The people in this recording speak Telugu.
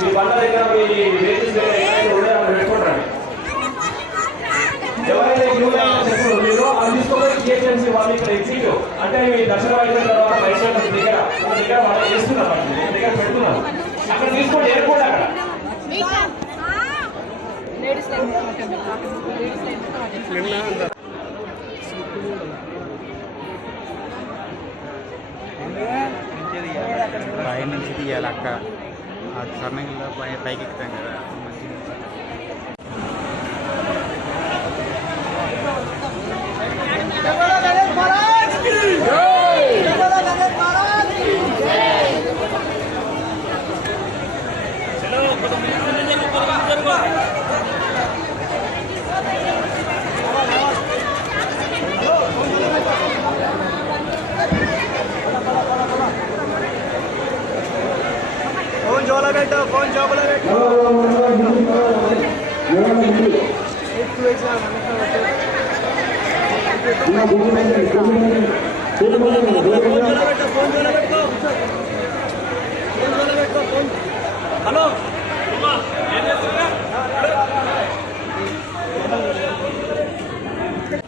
మీ బండ్ల దగ్గర మీ వెహికల్స్ పెట్టుకుంటారు. ఎవరైతే క్యూ లైన్ చెప్తారో మీరు అది తీసుకోవాలి. జిహెచ్ఎంసీ వాళ్ళు ఇక్కడ ఎగ్జిక్యూ అంటే మీ దర్శనం అయిన తర్వాత బయట దగ్గర వాళ్ళు చేస్తున్నారు, దగ్గర పెడుతున్నారు. అక్కడ తీసుకోండి, ఎయిర్పోర్ట్ అక్కడ పై నుంచి తీయాలి అక్క. సన్నగిల్లో పైకి ఎక్కుతాం కదా. फोन जोला बेटा, फोन जोला बेटा। हेलो